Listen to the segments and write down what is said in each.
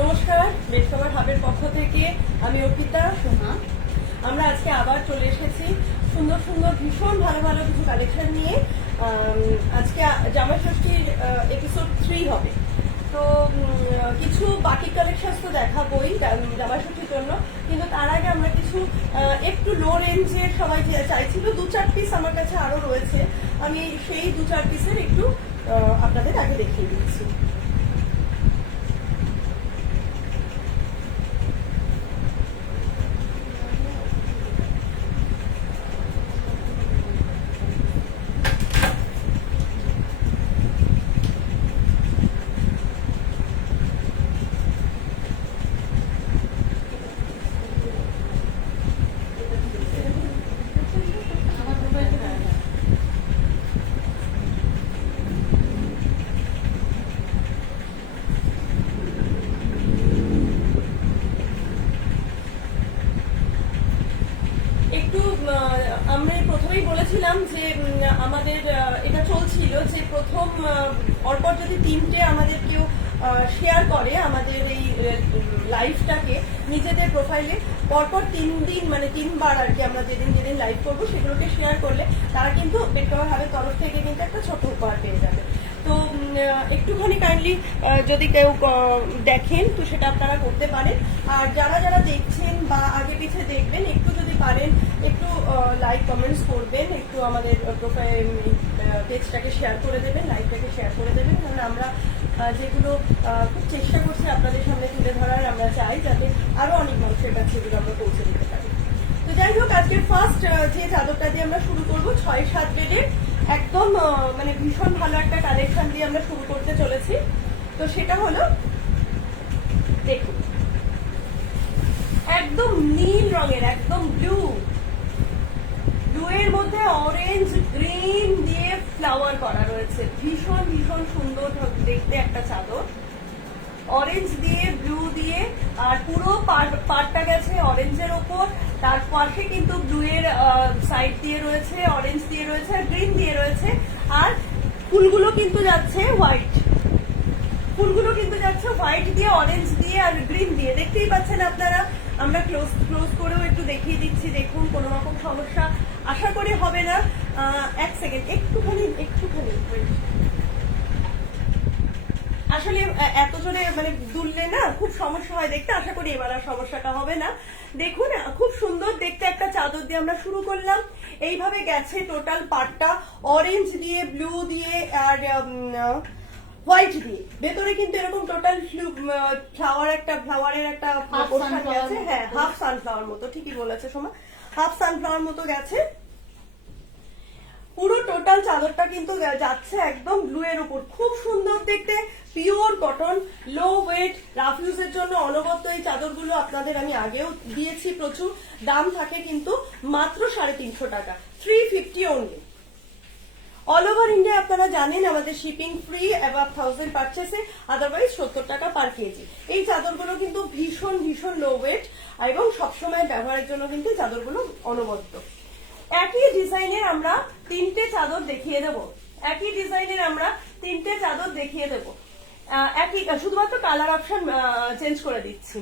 নমস্কার, বেশকভার হাবের পক্ষ থেকে আমি অর্পিতা সোহা। আমরা আজকে আবার চলে এসেছি সুন্দর সুন্দর ভীষণ ভালো ভালো কিছু কালেকশন নিয়ে। আজকে জামাই ষষ্ঠীর এপিসোড 3 হবে। তো কিছু বাকি কালেকশন তো দেখাবোই জামাই ষষ্ঠীর জন্য, কিন্তু তার আগে আমরা কিছু একটু লো রেঞ্জের সবাই চাইছিল 2-4 পিস আমার কাছে আরো রয়েছে। আমি সেই 2-4 পিসের একটু আপনাদের আগে দেখিয়ে দিচ্ছি। একটু আমরা প্রথমেই বলেছিলাম যে আমাদের এটা চলছিল যে প্রথম পরপর যদি 3টে আমাদের কেউ শেয়ার করে আমাদের এই লাইভটাকে নিজেদের প্রোফাইলে পরপর 3 দিন, মানে 3 বার আর কি, আমরা যেদিন যেদিন লাইভ করবো সেগুলোকে শেয়ার করলে তারা কিন্তু বেশকভার হাবের তরফ থেকে কিন্তু একটা ছোট উপহার পেয়ে যাবে। তো একটুখানি কাইন্ডলি যদি কেউ দেখেন তো সেটা আপনারা করতে পারেন। আর যারা যারা দেখছেন বা আগে পিছিয়ে দেখবেন, একটু যদি পারেন একটু লাইক কমেন্টস করবেন, একটু আমাদের প্রোফাইল পেজটাকে শেয়ার করে দেবেন, লাইভটাকে শেয়ার করে দেবেন। কারণ আমরা যেগুলো খুব চেষ্টা করছি আপনাদের সামনে তুলে ধরার, আমরা চাই যাতে আরো অনেক মানুষের কাছে এগুলো আমরা পৌঁছে দিতে পারি। তো যাই হোক, আজকে ফার্স্ট যে চাদরটা দিয়ে আমরা শুরু করবো 6-7 বেডের একদম মানে ভীষণ ভালো একটা কালেকশন দিয়ে আমরা শুরু করতে চলেছি। তো সেটা হলো, দেখুন, একদম নীল রঙের, একদম ব্লু এর মধ্যে অরেঞ্জ গ্রিন দিয়ে ফ্লাওয়ার করা রয়েছে। ভীষণ ভীষণ সুন্দর দেখতে একটা চাদর, অরেঞ্জ দিয়ে ব্লু দিয়ে, আর পুরো পার্টটা গেছে অরেঞ্জের ওপর। তার পাশে কিন্তু ব্লু এর সাইড দিয়ে রয়েছে, অরেঞ্জ দিয়ে রয়েছে আর গ্রিন দিয়ে রয়েছে। আর ফুলগুলো কিন্তু যাচ্ছে হোয়াইট, ফুলগুলো কিন্তু যাচ্ছে হোয়াইট দিয়ে, অরেঞ্জ দিয়ে আর গ্রিন দিয়ে। দেখতেই পাচ্ছেন আপনারা, আমরা ক্লোজ করেও একটু দেখিয়ে দিচ্ছি। দেখুন, কোনো রকম সমস্যা আশা করি হবে না। এক সেকেন্ড, একটুখানি আসলে এত জোরে মানে দুললে না খুব সমস্যা হয় দেখতে। আশা করি এবার আর সমস্যাটা হবে না। দেখুন, খুব সুন্দর দেখতে একটা চাদর দিয়ে আমরা শুরু করলাম। এইভাবে গেছে টোটাল পার্টটা অরেঞ্জ দিয়ে, ব্লু দিয়ে আর হোয়াইট দিয়ে। ভেতরে কিন্তু এরকম টোটাল ফ্লাওয়ারের একটা পোর্শন গেছে। হ্যাঁ, হাফ সানফ্লাওয়ার মতো, ঠিকই বলেছে সোমা, হাফ সানফ্লাওয়ার মতো গেছে। পুরো টোটাল চাদরটা কিন্তু যাচ্ছে একদম ব্লু এর উপর। খুব সুন্দর দেখতে, পিওর কটন, লো ওয়েট, রাফ ইউজের জন্য অনবদ্য এই চাদরগুলো আপনাদের আমি আগেও দিয়েছি প্রচুর। দাম থাকে কিন্তু মাত্র 350 টাকা, 350 অনলি। অল ওভার ইন্ডিয়া আপনারা জানেন আমাদের শিপিং ফ্রি অ্যাবাভ 1000 পারচেসে, আদারওয়াইজ 70 টাকা পার কেজি। এই চাদরগুলো কিন্তু ভীষণ ভীষণ লো ওয়েট এবং সবসময় ব্যবহারের জন্য কিন্তু চাদরগুলো অনবদ্য। একই ডিজাইনের আমরা 3টে চাদর দেখিয়ে দেব, একই ডিজাইনের আমরা 3টে চাদর দেখিয়ে দেব। একই, শুধুমাত্র কালার অপশন চেঞ্জ করে দিচ্ছি।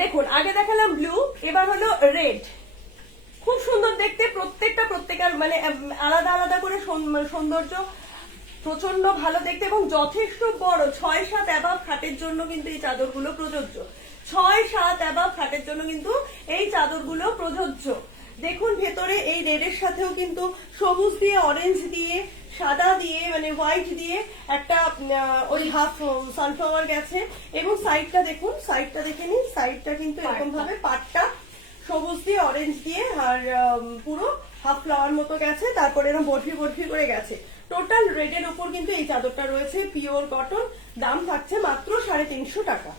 দেখুন, আগে দেখালাম ব্লু, এবার হলো রেড। খুব সুন্দর দেখতে, প্রত্যেকের মানে আলাদা আলাদা করে সৌন্দর্য প্রচন্ড ভালো দেখতে এবং যথেষ্ট বড়। 6-7 অ্যাবাভ খাটের জন্য কিন্তু এই চাদরগুলো প্রযোজ্য। 6-7 অ্যাবাভ খাটের জন্য কিন্তু এই চাদরগুলো প্রযোজ্য। দেখুন, ভেতরে এই রেডের সাথেও কিন্তু সবুজ দিয়ে, অরেঞ্জ দিয়ে, সাদা দিয়ে, মানে হোয়াইট দিয়ে একটা ওই হাফ সানফ্লাওয়ার গেছে। এবং সাইডটা দেখুন, সাইডটা দেখে নিন, সাইডটা কিন্তু এরকম ভাবে পাটটা সবুজ দিয়ে, অরেঞ্জ দিয়ে আর পুরো হাফ ফ্লাওয়ার মতো গেছে। তারপরে এরকম বরফি করে গেছে। টোটাল রেডের উপর কিন্তু এই চাদরটা রয়েছে, পিওর কটন। দাম থাকছে মাত্র 350 টাকা।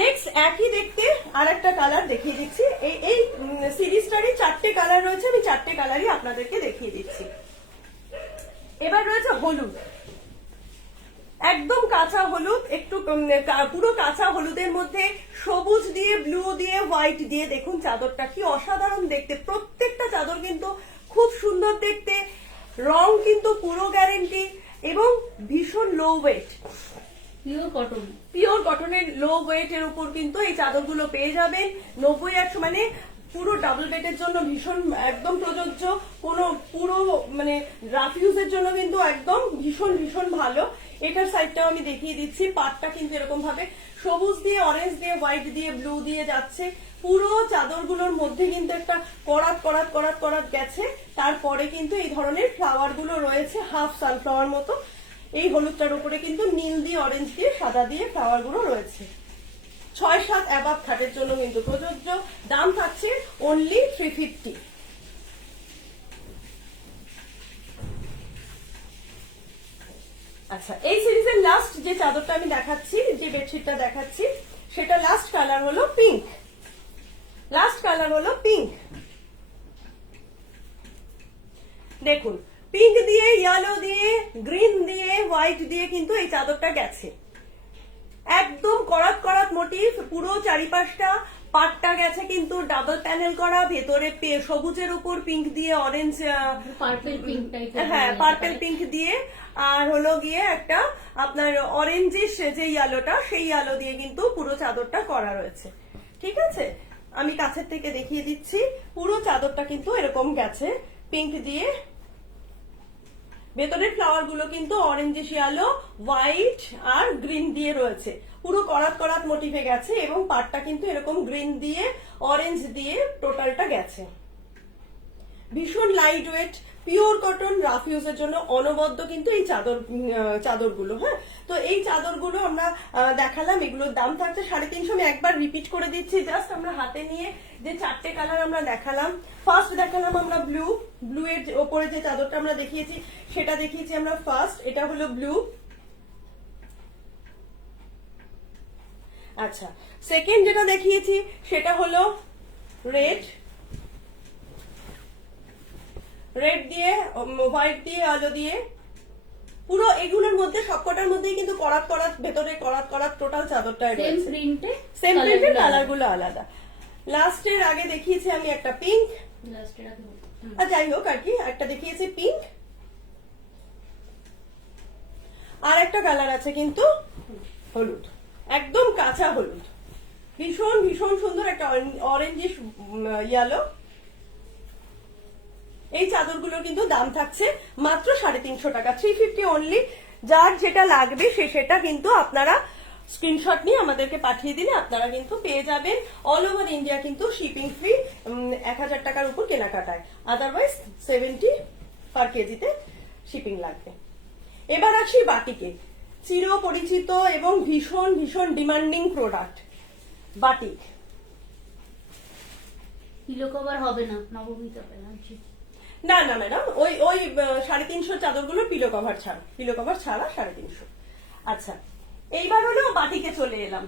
নেক্সট একই দেখতে আর একটা কালার দেখিয়ে দিচ্ছি। এই সিরিজটারই 4টে কালার রয়েছে, আমি 4টে কালারই আপনাদেরকে দেখিয়ে দিচ্ছি। এবার রয়েছে হলুদ, একদম কাঁচা হলুদ, একটু পুরো কাঁচা হলুদের মধ্যে সবুজ দিয়ে, ব্লু দিয়ে, হোয়াইট দিয়ে। দেখুন চাদরটা কি অসাধারণ দেখতে, প্রত্যেকটা চাদর কিন্তু খুব সুন্দর দেখতে। রং কিন্তু পুরো গ্যারেন্টি এবং ভীষণ লো ওয়েট, পিওর কটনের লো ওয়েটের উপর কিন্তু এই চাদরগুলো পেয়ে যাবেন। 90-100 মানে পুরো ডাবল বেডের জন্য ভীষণ একদম প্রযোজ্য, কোনো পুরো মানে রাফ ইউজের জন্য কিন্তু একদম ভীষণ ভীষণ ভালো। এটার সাইডটাও আমি দেখিয়ে দিচ্ছি, পাটটা কিন্তু এরকম ভাবে সবুজ দিয়ে, অরেঞ্জ দিয়ে, হোয়াইট দিয়ে, ব্লু দিয়ে যাচ্ছে। পুরো চাদরগুলোর মধ্যে কিন্তু একটা করাত করাত করাত করাত গেছে। তারপরে কিন্তু এই ধরনের ফ্লাওয়ার গুলো রয়েছে, হাফ সানফ্লাওয়ার মতো। এই হলুদটার উপরে কিন্তু নীল দিয়ে, অরেঞ্জ দিয়ে, সাদা দিয়ে ফ্লাওয়ার গুলো রয়েছে। 6-7 অ্যাবাব খাটের জন্য কিন্তু প্রযোজ্য। দাম থাকছে অনলি 350। আচ্ছা, এই সিরিজের লাস্ট যে চাদরটা আমি দেখাচ্ছি, যে বেডশিটটা দেখাচ্ছি, সেটা লাস্ট কালার হলো পিঙ্ক। লাস্ট কালার হলো পিঙ্ক। দেখুন, পিঙ্ক দিয়ে, ইয়েলো দিয়ে, গ্রিন দিয়ে, হোয়াইট দিয়ে কিন্তু এই চাদরটা গেছে। একদম করাত করাত মোটিভ, পুরো চারিপাশটা। পাটটা গেছে কিন্তু ডাবল প্যানেল করা, ভেতরে সবুজের উপর পিঙ্ক দিয়ে, অরেঞ্জ, হ্যাঁ পার্পেল পিঙ্ক দিয়ে, আর হলো গিয়ে একটা আপনার অরেঞ্জিশ যে ইয়েলোটা, সেই ইয়েলো দিয়ে কিন্তু পুরো চাদরটা করা রয়েছে। ঠিক আছে, আমি কাছের থেকে দেখিয়ে দিচ্ছি। পুরো চাদরটা কিন্তু এরকম গেছে পিঙ্ক দিয়ে। ভেতরের ফ্লাওয়ার গুলো কিন্তু অরেঞ্জিশ, ইয়েলো, হোয়াইট আর গ্রিন দিয়ে রয়েছে। পুরো করাত করাত মোটিভে গেছে এবং পাটটা কিন্তু এরকম গ্রিন দিয়ে, অরেঞ্জ দিয়ে টোটালটা গেছে। ভীষণ light weight, pure cotton, rough ইউজের জন্য অনবদ্য কিন্তু এই চাদরগুলো। হ্যাঁ, তো এই চাদরগুলো আমরা দেখালাম, এগুলোর দাম থাকছে 350। আমি একবার রিপিট করে দিচ্ছি, জাস্ট আমরা হাতে নিয়ে যে 4টে কালার আমরা দেখালাম। ফার্স্ট দেখালাম আমরা ব্লু, ব্লু এর ওপরে যে চাদরটা আমরা দেখিয়েছি সেটা দেখিয়েছি আমরা ফার্স্ট, এটা হলো ব্লু। আচ্ছা, সেকেন্ড যেটা দেখিয়েছি সেটা হলো রেড, রেড দিয়ে, হোয়াইট দিয়ে, আলো দিয়ে, পুরো এগুলোর মধ্যে সবকটার মধ্যেই কিন্তু করাত করাত, ভেতরে করাত করাত টোটাল চাদরটা সেম প্রিন্টে, কালার গুলো আলাদা। লাস্টের আগে দেখিয়েছি আমি একটা পিঙ্ক, যাই হোক আর কি, একটা দেখিয়েছি পিঙ্ক, আর একটা কালার আছে কিন্তু হলুদ, একদম কাঁচা হলুদ, ভীষণ ভীষণ সুন্দর একটা অরেঞ্জিশ ইয়েলো। এই চাদরগুলোর কিন্তু দাম থাকছে মাত্র 350 টাকা, 350 অনলি। যার যেটা লাগবে সেটা কিন্তু আপনারা স্ক্রিনশট নিয়ে আমাদেরকে পাঠিয়ে দিলে আপনারা কিন্তু পেয়ে যাবেন। অল ওভার ইন্ডিয়া কিন্তু শিপিং ফ্রি 1000 টাকার উপর কেনাকাটায়, আদারওয়াইজ 70 পার কেজিতে শিপিং লাগবে। এবার আসি বাটিকে, চির পরিচিত এবং ভীষণ ভীষণ demanding product batik. Pillow cover হবে না, নবমীতে না না ম্যাডাম, ওই 350 চাদরগুলো পিলো কভার ছাড়া, পিলো কভার ছাড়া 350। আচ্ছা, এইবার হলো বাটিকে চলে এলাম।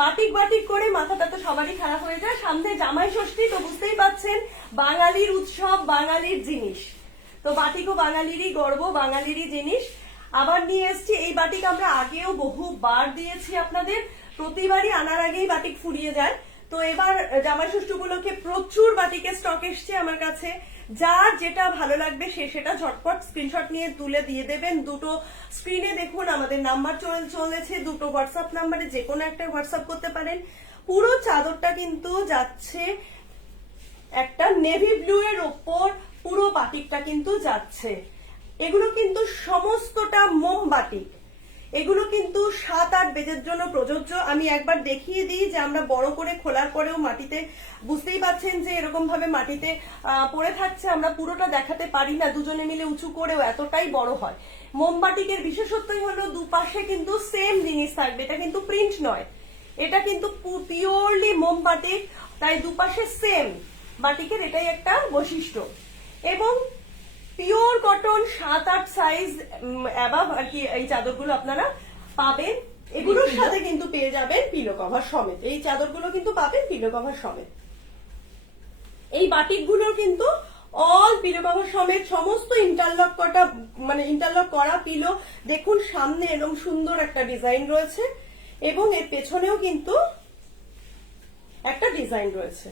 বাটিক বাটিক করে মাথাটা তো সবারই খারাপ হয়ে যায়। সামনে জামাই ষষ্ঠী, তো বুঝতেই পাচ্ছেন বাঙালির উৎসব, বাঙালির জিনিস, তো বাটিকও বাঙালিরই গর্ব, বাঙালিরই জিনিস। আবার নিয়ে এসছি এই বাটিক, আমরা আগেও বহুবার দিয়েছি আপনাদের, প্রতিবারই আনার আগেই বাটিক ফুরিয়ে যায়। তো এবার জামাই ষষ্ঠী উপলক্ষে প্রচুর বাটিকের স্টক এসছে আমার কাছে। যার যেটা ভালো লাগবে সেটা ঝটপট স্ক্রিনশট নিয়ে তুলে দিয়ে দেবেন। দুটো স্ক্রিনে দেখুন আমাদের নাম্বার চলেছে, দুটো হোয়াটসঅ্যাপ নাম্বারে যে কোনো একটা হোয়াটসঅ্যাপ করতে পারেন। পুরো চাদরটা কিন্তু যাচ্ছে একটা নেভি ব্লু এর ওপর, পুরো বাটিকটা কিন্তু যাচ্ছে। এগুলো কিন্তু সমস্তটা মোম বাটিক, এগুলো কিন্তু 7-8 বেজের জন্য প্রযোজ্য। আমি একবার দেখিয়ে দিই যে আমরা বড় করে খোলার পরেও মাটিতে, বুঝতেই পাচ্ছেন যে এরকম ভাবে মাটিতে পড়ে থাকছে, আমরা পুরোটা দেখাতে পারি না, দুজনে মিলে উঁচু করেও এতটাই বড় হয়। মোমবাটিকের বিশেষত্বই হলো দুপাশে কিন্তু সেম জিনিস থাকবে, এটা কিন্তু প্রিন্ট নয়, এটা কিন্তু পিওরলি মোমবাটিক, তাই দুপাশে সেম বাটিকের, এটাই একটা বৈশিষ্ট্য। এবং পিওর কটন 7-8 সাইজ অ্যাবাভ আর কি এই চাদরগুলো আপনারা পাবেন। এগুলোর সাথে কিন্তু পেয়ে যাবেন পিলো কভার সমেত, এই চাদরগুলো কিন্তু পাবেন পিলো কভার সমেত। এই বাটিকগুলো কিন্তু অল পিলো কভার সমেত, সমস্ত ইন্টারলক করা, মানে ইন্টারলক করা পিলো। দেখুন সামনে এরকম সুন্দর একটা ডিজাইন রয়েছে এবং এর পেছনেও কিন্তু একটা ডিজাইন রয়েছে।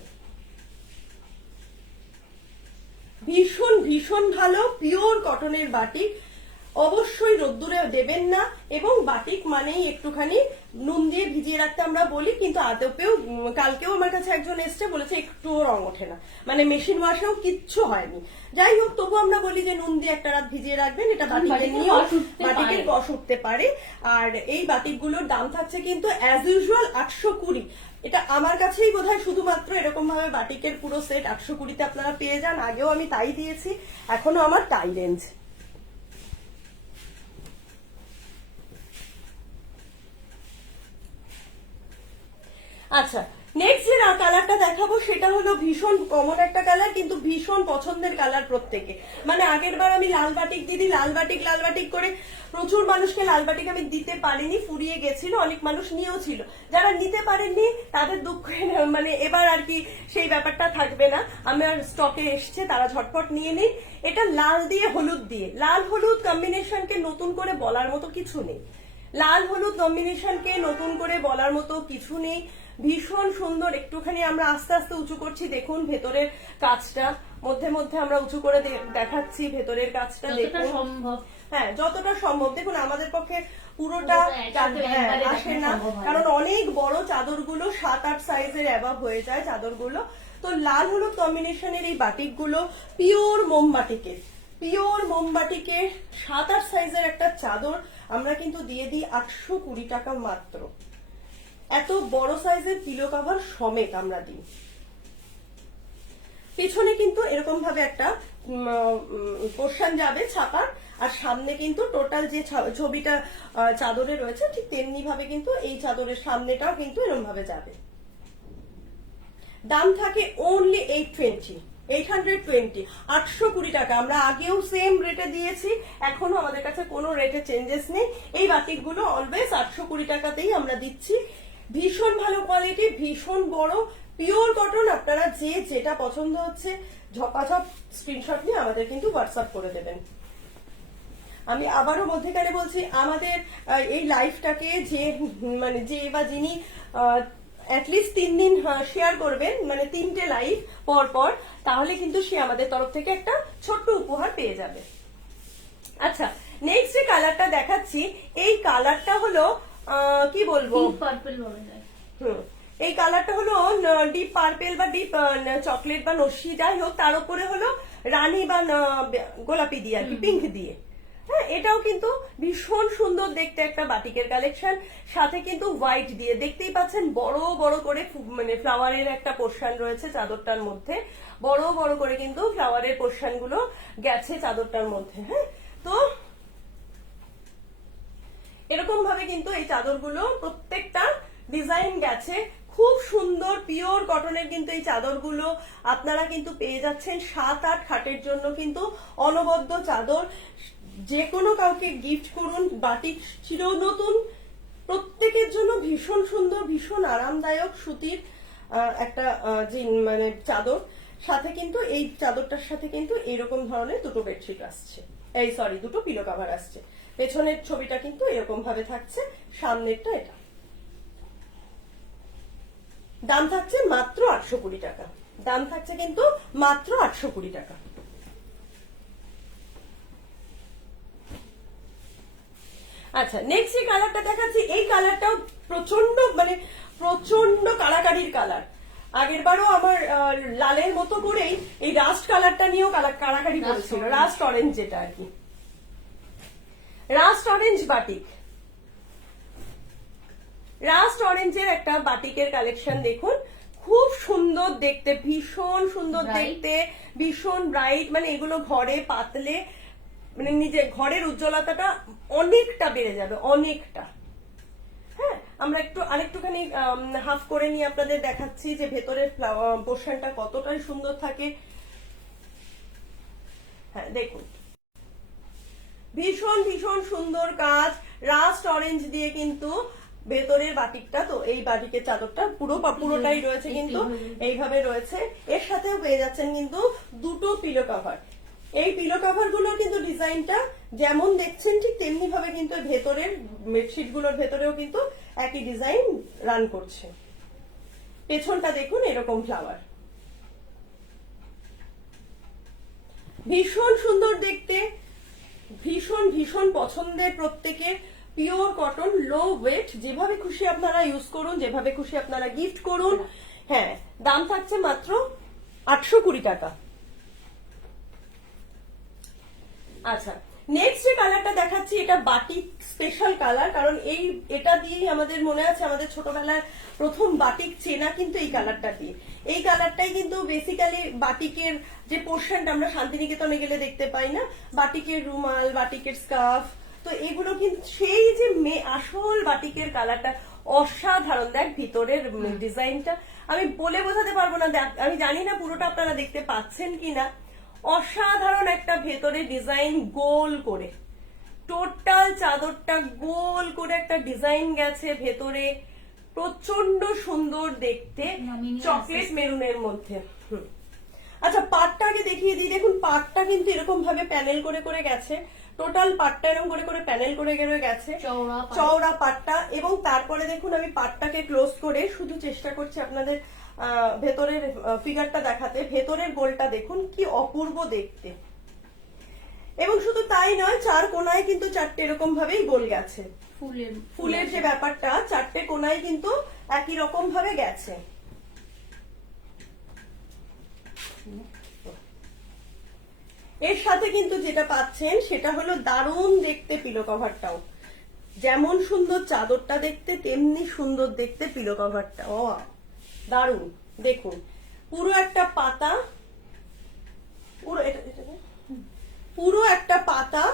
ভীষণ ভীষণ ভালো পিওর কটনের বাটিক। অবশ্যই রোদ্দুরে দেবেন না, এবং বাটিক মানেই একটুখানি নুন দিয়ে ভিজিয়ে রাখতে আমরা বলি, কিন্তু আদপেও কালকেও আমার কাছে একজন এসছে বলেছে একটুও রং ওঠে না, মানে মেশিন ওয়াশেও কিচ্ছু হয়নি। যাই হোক, তবু আমরা বলি যে নুন দিয়ে একটা রাত ভিজিয়ে রাখবেন, এটা বাটিকের নিয়ম, বাটিকের কষ উঠতে পারে। আর এই বাটিকগুলোর দাম থাকছে কিন্তু অ্যাজ ইউজুয়াল 820। এটা আমার কাছেই বোধহয় শুধুমাত্র এরকম ভাবে বাটিকের পুরো সেট 820-তে আপনারা পেয়ে যান। আগেও আমি তাই দিয়েছি, এখনো আমার তাই রেঞ্জ। আচ্ছা, নেক্সট যে কালারটা দেখাবো সেটা হলো ভীষণ কমন একটা কালার, কিন্তু ভীষণ পছন্দের কালার প্রত্যেকে। মানে আগের বার আমি লাল বাটিক দিদি, লাল বাটিক করে প্রচুর মানুষকে লাল বাটিক আমি দিতে পারিনি, ফুরিয়ে গেছিল, অনেক মানুষ নিয়েও ছিল। যারা নিতে পারেননি তাদের দুঃখ, মানে এবার আর কি সেই ব্যাপারটা থাকবে না, আমার স্টকে এসছে, তারা ঝটপট নিয়ে নিন। এটা লাল দিয়ে হলুদ দিয়ে, লাল হলুদ কম্বিনেশনকে নতুন করে বলার মতো কিছু নেই, লাল হলুদ কম্বিনেশনকে নতুন করে বলার মতো কিছু নেই। ভীষণ সুন্দর। একটুখানি আমরা আস্তে আস্তে উঁচু করছি, দেখুন ভেতরের কাজটা, মধ্যে মধ্যে আমরা উঁচু করে দেখাচ্ছি ভেতরের কাজটা দেখুন। হ্যাঁ, যতটা সম্ভব। দেখুন আমাদের পক্ষে পুরোটা আসে না, কারণ অনেক বড় চাদরগুলো 7-8 সাইজের অ্যাবাভ হয়ে যায় চাদরগুলো। তো লাল হলুদ কম্বিনেশনের এই বাটিকগুলো পিওর মোমবাটিকের, পিওর মোমবাটিকের 7-8 সাইজের একটা চাদর আমরা কিন্তু দিয়ে দিই 820 টাকা মাত্র। এত বড় সাইজের পিলো কভার সমেত আমরা দিই। পেছনে কিন্তু এরকম ভাবে একটা পোর্শন যাবে ছাপার, আর সামনে কিন্তু টোটাল যে ছবিটা চাদরে রয়েছে ঠিক তেমনি ভাবে কিন্তু এই চাদরের সামনেটাও কিন্তু এরকম ভাবে যাবে। দাম থাকে অনলি 820, 820 টাকা। আমরা আগেও সেম রেটে দিয়েছি, এখনো আমাদের কাছে কোনো রেটে চেঞ্জেস নেই। এই বাটিকগুলো অলওয়েজ 820 টাকাতেই আমরা দিচ্ছি। ভীষণ ভালো কোয়ালিটি, ভীষণ বড়, পিওর কটন। আপনারা যে যেটা পছন্দ হচ্ছে ঝপাঝপ স্ক্রিনশট নিয়ে আমাদের কিন্তু হোয়াটসঅ্যাপ করে দেবেন। আমি আবারও মধ্যেখানে বলছি, আমাদের এই লাইফটাকে যে মানে যে বা যিনি অ্যাটলিস্ট 3 দিন শেয়ার করবেন, মানে 3টে লাইভ পর পর, তাহলে কিন্তু সে আমাদের তরফ থেকে একটা ছোট্ট উপহার পেয়ে যাবে। আচ্ছা, নেক্সট যে কালারটা দেখাচ্ছি, এই কালারটা হলো কি বলবো, পার্পল বলা যায়। এই কালারটা হলো ডিপ পার্পেল বা ডিপ চকলেট বা নস্যি, যাই হোক, তার উপরে হলো রানী বা গোলাপি দিয়ে আর কি, পিঙ্ক দিয়ে। হ্যাঁ, এটাও কিন্তু ভীষণ সুন্দর দেখতে একটা বাটিকের কালেকশন, সাথে কিন্তু হোয়াইট দিয়ে। দেখতেই পাচ্ছেন বড় বড় করে মানে ফ্লাওয়ারের একটা পোর্শন রয়েছে চাদরটার মধ্যে, বড় বড় করে কিন্তু ফ্লাওয়ারের পোর্শন গুলো গেছে চাদরটার মধ্যে। হ্যাঁ, তো এরকম ভাবে কিন্তু এই চাদরগুলো প্রত্যেকটা ডিজাইন গেছে, খুব সুন্দর পিওর কটনের কিন্তু এই চাদরগুলো আপনারা কিন্তু পেয়ে যাচ্ছেন। 7-8 খাটের জন্য কিন্তু অনবদ্য চাদর, যে কোনো কাউকে গিফট করুন। বাটিক চির নতুন, প্রত্যেকের জন্য ভীষণ সুন্দর, ভীষণ আরামদায়ক সুতির একটা মানে চাদর। সাথে কিন্তু এই চাদরটার সাথে কিন্তু এরকম ধরনের দুটো বেডশিট আসছে, এই সরি দুটো পিলো কভার আসছে। পেছনের ছবিটা কিন্তু এরকম ভাবে থাকছে, সামনেরটা এটা। দাম থাকছে মাত্র 820 টাকা, দাম থাকছে কিন্তু মাত্র 820 টাকা। আচ্ছা, নেক্সট যে কালারটা দেখাচ্ছি, এই কালারটাও প্রচন্ড মানে প্রচন্ড কাড়াকাড়ির কালার। আগের বারও আমার লালের মতো করেই এই রাস্ট কালারটা নিয়েও কাড়াকাড়ি করেছিল, রাস্ট অরেঞ্জ যেটা আর কি, রাস্ট অরেঞ্জ বাটিক। রাস্ট অরেঞ্জের একটা বাটিকের কালেকশন দেখুন, খুব সুন্দর দেখতে, ভীষণ সুন্দর দেখতে, ভীষণ ব্রাইট। মানে এগুলো ঘরে পাতলে মানে নিজের ঘরের উজ্জ্বলতাটা অনেকটা বেড়ে যাবে, অনেকটা। হ্যাঁ, আমরা আরেকটুখানি হাফ করে নিয়ে আপনাদের দেখাচ্ছি যে ভেতরের পোর্শনটা কতটাই সুন্দর থাকে। হ্যাঁ, দেখুন ভীষণ ভীষণ সুন্দর কাজ, রাস্ট অরেঞ্জ দিয়ে কিন্তু ভেতরের বাটিকটা। তো এই বাটিকের চাদরটা পুরোটাই রয়েছে কিন্তু এইভাবে রয়েছে। এর সাথেও পেয়ে যাচ্ছেন কিন্তু দুটো পিলো কভার। এই পিলো কভার গুলোর কিন্তু ডিজাইনটা যেমন দেখছেন ঠিক তেমনি ভাবে কিন্তু ভেতরের বেডশিট গুলোর ভেতরেও কিন্তু একই ডিজাইন রান করছে। পেছনটা দেখুন এরকম ফ্লাওয়ার, ভীষণ সুন্দর দেখতে, ভীষণ ভীষণ পছন্দের প্রত্যেকের, পিওর কটন, লো ওয়েট, যেভাবে খুশি আপনারা ইউজ করুন, যেভাবে খুশি আপনারা গিফট করুন। হ্যাঁ, দাম থাকছে মাত্র 820 টাকা। আচ্ছা, নেক্সট যে কালারটা দেখাচ্ছি এটা বাটিক স্পেশাল কালার, কারণ এটা দিয়েই আমাদের মনে আছে আমাদের ছোটবেলায় প্রথম বাটিক চেনা কিন্তু এই কালারটা দিয়ে। এই কালারটাই কিন্তু বেসিক্যালি বাটিকের যে পোর্শনটা আমরা শান্তিনিকেতনে গেলে দেখতে পাই না, বাটিকের রুমাল, বাটিকের স্কার্ফ, তো এগুলো কিন্তু সেই যে আসল বাটিকের কালারটা অসাধারণ। দেখ ভিতরের ডিজাইনটা আমি বলে বোঝাতে পারবো না, আমি জানি না পুরোটা আপনারা দেখতে পাচ্ছেন কিনা। অসাধারণ একটা ভেতরে ডিজাইন, গোল করে টোটাল চাদরটা গোল করে একটা ডিজাইন গেছে ভেতরে, প্রচন্ড সুন্দর দেখতে, চকলেট মেরুনের মধ্যে। আচ্ছা, পাটটা আগে দেখিয়ে দিই। দেখুন পাটটা কিন্তু এরকম ভাবে প্যানেল করে করে গেছে, টোটাল পাটটা এরকম করে করে প্যানেল করে করে গেছে, চওড়া পাটটা। এবং তারপরে দেখুন আমি পাটটাকে ক্লোজ করে শুধু চেষ্টা করছি আপনাদের ভেতরের ফিগারটা দেখাতে। ভেতরের গোলটা দেখুন কি অপূর্ব দেখতে, এবং শুধু তাই নয়, চার কোনায় কিন্তু চারটে এরকম ভাবেই গোল গেছে। ফুলের যে ব্যাপারটা, চারটে কোনায় কিন্তু একই রকম ভাবে গেছে। এর সাথে কিন্তু যেটা পাচ্ছেন সেটা হলো দারুণ দেখতে পিলো কভারটাও। যেমন সুন্দর চাদরটা দেখতে, তেমনি সুন্দর দেখতে পিলো কভারটা। ও দারুণ, দেখুন পুরো একটা পাতা, পুরো একটা পাতা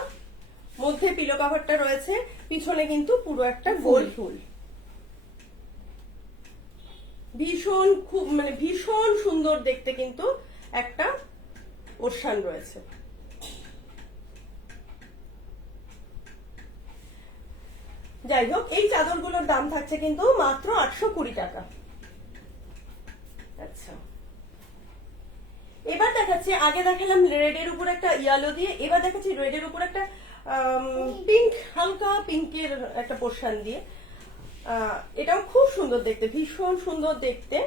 মধ্যে পিলো কভারটা রয়েছে, পিছনে কিন্তু পুরো একটা গোল ফুল। ভীষণ ভীষণ সুন্দর দেখতে কিন্তু একটা ওরসান রয়েছে। যাই হোক, এই চাদরগুলোর দাম থাকছে কিন্তু মাত্র 820 টাকা। আচ্ছা, এবার দেখাচ্ছি, আগে দেখালাম রেডের উপর একটা ইয়েলো দিয়ে, এবার দেখাচ্ছি রেডের উপর একটা পিঙ্ক, হালকা পিঙ্কের একটা পোর্শন দিয়ে। এটাও খুব সুন্দর দেখতে, ভীষণ সুন্দর দেখতে,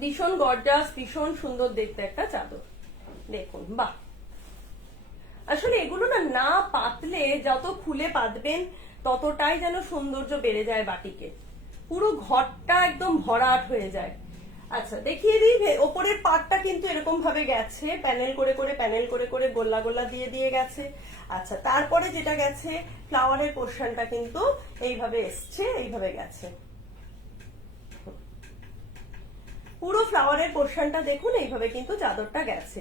ভীষণ গর্জাস, ভীষণ সুন্দর দেখতে একটা চাদর। দেখুন, বাহ, আসলে এগুলো না পাতলে, যত খুলে পাতবেন ততটাই যেন সৌন্দর্য বেড়ে যায় বাটিকে, পুরো ঘরটা একদম ভরাট হয়ে যায়। আচ্ছা, দেখিয়ে দিই, ওপরের পাটটা কিন্তু এরকম ভাবে গেছে, প্যানেল করে করে প্যানেল করে করে গোল্লা গোল্লা দিয়ে দিয়ে গেছে। আচ্ছা, তারপরে যেটা গেছে ফ্লাওয়ারের পোর্শনটা কিন্তু এইভাবে এসছে, এইভাবে গেছে। পুরো ফ্লাওয়ারের পোর্শনটা দেখুন, এইভাবে কিন্তু চাদরটা গেছে,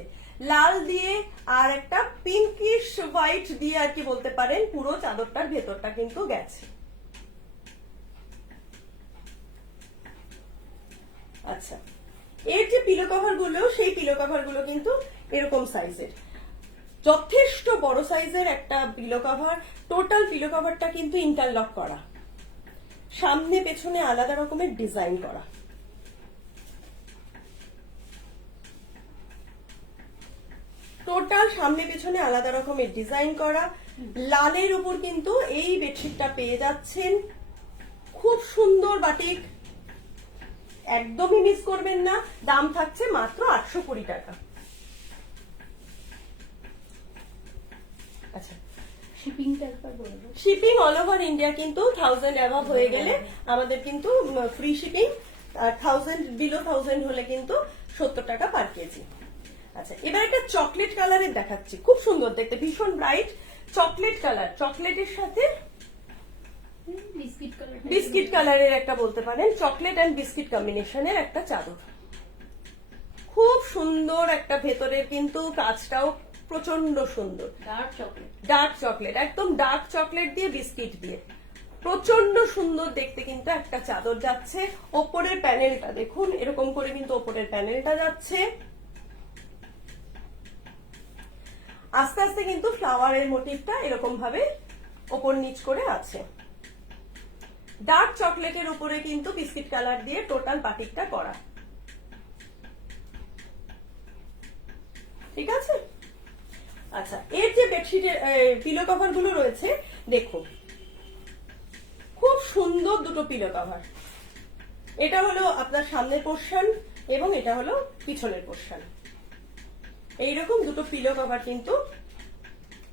লাল দিয়ে আর একটা পিঙ্কিশ হোয়াইট দিয়ে আর কি বলতে পারেন, পুরো চাদরটার ভেতরটা কিন্তু গেছে। আচ্ছা, এর যে পিলো কভার গুলো, সেই পিলো কভার গুলো কিন্তু এরকম সাইজের, যথেষ্ট বড় সাইজের একটা পিলো কভার। টোটাল পিলো কভারটা কিন্তু ইন্টারলক করা, সামনে পেছনে আলাদা রকমের ডিজাইন করা। টোটাল সামনে পেছনে আলাদা রকমের ডিজাইন করা, লালের উপর কিন্তু এই বেডশিটটা পেয়ে যাচ্ছেন। খুব সুন্দর বাটিক, একদমই মিস করবেন না। দাম থাকছে মাত্র 820 টাকা। আচ্ছা, শিপিংটা একবার বলবো। শিপিং অল ওভার ইন্ডিয়া কিন্তু 1000 অ্যাভাব হয়ে গেলে আমাদের কিন্তু ফ্রি শিপিং, আর 1000 বিলো 1000 হলে কিন্তু 70 টাকা পার কেজি। আচ্ছা, এবার একটা চকলেট কালারের দেখাচ্ছি, খুব সুন্দর দেখতে, ভীষণ ব্রাইট চকলেট কালার, চকলেটের সাথে বিস্কিট কালারের একটা বলতে পারেন, চকলেট এন্ড বিস্কিট কম্বিনেশনের একটা চাদর। খুব সুন্দর একটা, ভেতরের কিন্তু কাজটাও প্রচন্ড সুন্দর, ডার্ক চকলেট, একদম ডার্ক চকলেট দিয়ে বিস্কিট দিয়ে প্রচন্ড সুন্দর দেখতে কিন্তু একটা চাদর যাচ্ছে। ওপরের প্যানেলটা দেখুন, এরকম করে কিন্তু ওপরের প্যানেলটা যাচ্ছে। আস্তে আস্তে কিন্তু ফ্লাওয়ারের মোটিভটা এরকম ভাবে ওপর নিচ করে আছে। ডার্ক চকলেটের উপরে কিন্তু বিস্কিট কালার দিয়ে টোটাল বাটিকটা করা, ঠিক আছে। আচ্ছা, এর যে বেডশিটের পিলো কভার গুলো রয়েছে দেখুন, খুব সুন্দর দুটো পিলো কভার। এটা হলো আপনার সামনের পোর্শন এবং এটা হলো পিছনের পোর্শন। এইরকম দুটো পিলো কভার কিন্তু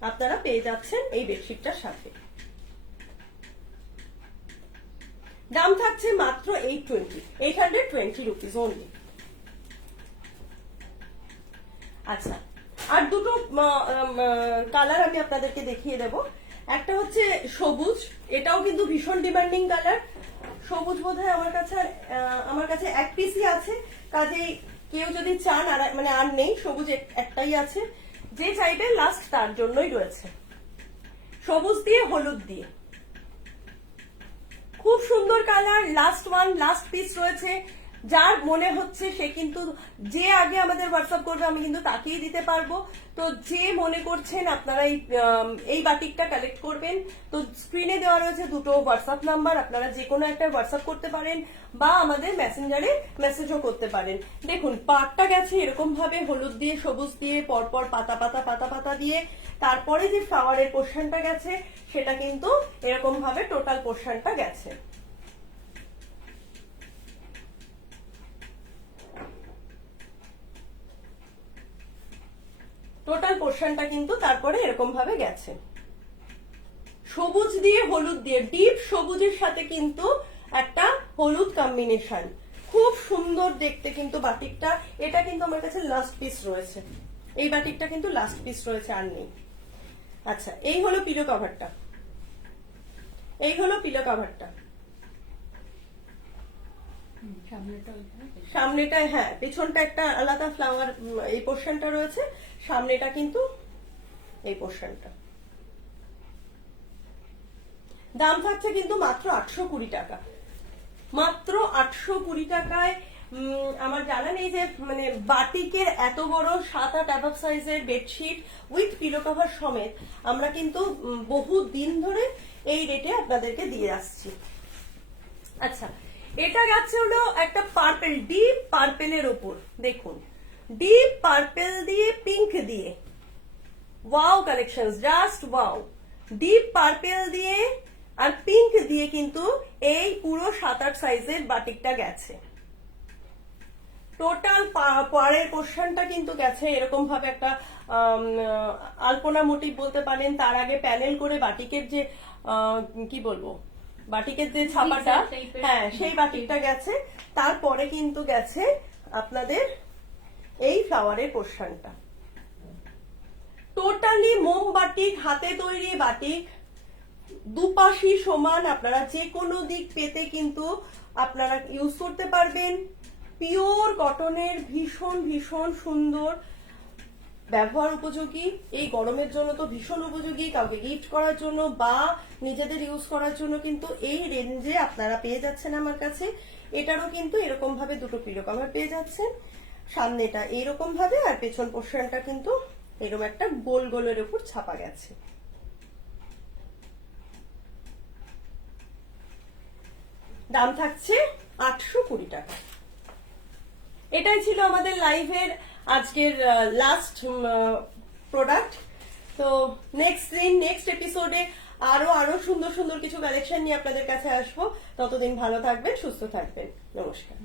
আপনারা পেয়ে যাচ্ছেন এই বেডশিটটার সাথে। দাম থাকছে মাত্র 820 রুপিস অনলি। আচ্ছা, আর দুটো কালার আমি আপনাদেরকে দেখিয়ে দেব। একটা হচ্ছে সবুজ, এটাও কিন্তু ভীষণ ডিমান্ডিং কালার। সবুজ বোধহয় আমার কাছে এক পিসই আছে, কাজেই কেউ যদি চান আর নেই, সবুজ একটাই আছে, যে চাইবে লাস্ট তার জন্যই রয়েছে। সবুজ দিয়ে হলুদ দিয়ে খুব সুন্দর কালার, লাস্ট পিস রয়েছে। যার মনে হচ্ছে সে কিন্তু যে আগে আমাদের হোয়াটসঅ্যাপ করবে আমি কিন্তু তাকেই দিতে পারবো। তো যে মনে করছেন আপনারা এই বাটিকটা কালেক্ট করবেন, তো স্ক্রিনে দেওয়া রয়েছে দুটো হোয়াটসঅ্যাপ নাম্বার, আপনারা যে কোনো একটা হোয়াটসঅ্যাপ করতে পারেন বা আমাদের মেসেঞ্জারে মেসেজও করতে পারেন। দেখুন পাটটা গেছে এরকম ভাবে হলুদ দিয়ে সবুজ দিয়ে পরপর পাতা দিয়ে, তারপরে যে ফ্লাওয়ারের পোর্শনটা গেছে সেটা কিন্তু এরকম ভাবে টোটাল পোর্শনটা গেছে। টোটাল পোর্শনটা কিন্তু তারপরে এরকম ভাবে গেছে, সবুজ দিয়ে হলুদ দিয়ে, ডিপ সবুজের সাথে কিন্তু একটা হলুদ কম্বিনেশন, খুব সুন্দর দেখতে কিন্তু বাটিকটা। এটা কিন্তু আমার কাছে লাস্ট পিস রয়েছে, এই বাটিকটা কিন্তু লাস্ট পিস রয়েছে, আর নেই। আচ্ছা, এই হলো পিলো কভারটা, সামনেটা হ্যাঁ, পেছনটা একটা আলাদা ফ্লাওয়ার এই পোর্শনটা রয়েছে, সামনেটা কিন্তু এই পোর্শনটা। দাম থাকছে কিন্তু মাত্র 820 টাকা, মাত্র 820 টাকায়। আমার জানা নেই যে বাটিকের এত বড় 7-8 অ্যাবাব সাইজের বেডশিট উইথ পিলো কভার সমেত আমরা কিন্তু বহু দিন ধরে এই রেটে আপনাদেরকে দিয়ে আসছি। আচ্ছা, এটা গেছে হলো একটা পার্পেল, ডিপ পার্পেলের উপর, দেখুন ডিপ পার্পেল দিয়ে পিঙ্ক দিয়ে, wow collection, just wow. Deep purple দিয়ে আর পিঙ্ক দিয়ে কিন্তু এই পুরো 7-8 সাইজের বাটিকটা গেছে। টোটাল পাড়ের পোর্শনটা কিন্তু গেছে এরকম ভাবে একটা আলপনা মোটিভ বলতে পারেন, তার আগে প্যানেল করে বাটিকের যে কি বলবো, বাটিকের যে ছাপাটা, হ্যাঁ সেই বাটিকটা গেছে। তারপরে কিন্তু গেছে আপনাদের এই ফ্লাওয়ারের পোর্শনটা, টোটালি মোম বাটিক, হাতে তৈরি বাটিক, দুপাশই সমান, আপনারা যে কোনো দিক পেতে কিন্তু আপনারা ইউজ করতে পারবেন। পিওর কটনের, ভীষণ সুন্দর, ব্যবহার উপযোগী, এই গরমের জন্য তো ভীষণ উপযোগী, কাউকে গিফট করার জন্য বা নিজেদের ইউজ করার জন্য কিন্তু এই রেঞ্জে আপনারা পেয়ে যাচ্ছেন আমার কাছে। এটারও কিন্তু এরকম ভাবে দুটো পিলো কভার পেয়ে যাচ্ছেন, সামনেটা এইরকম ভাবে আর পেছন পোর্শনটা কিন্তু এরকম একটা গোলের উপর ছাপা গেছে। দাম থাকছে 820 টাকা। এটাই ছিল আমাদের লাইভের আজকের লাস্ট প্রোডাক্ট। তো নেক্সট এপিসোডে আরো সুন্দর কিছু কালেকশন নিয়ে আপনাদের কাছে আসবো। ততদিন ভালো থাকবেন, সুস্থ থাকবেন। নমস্কার।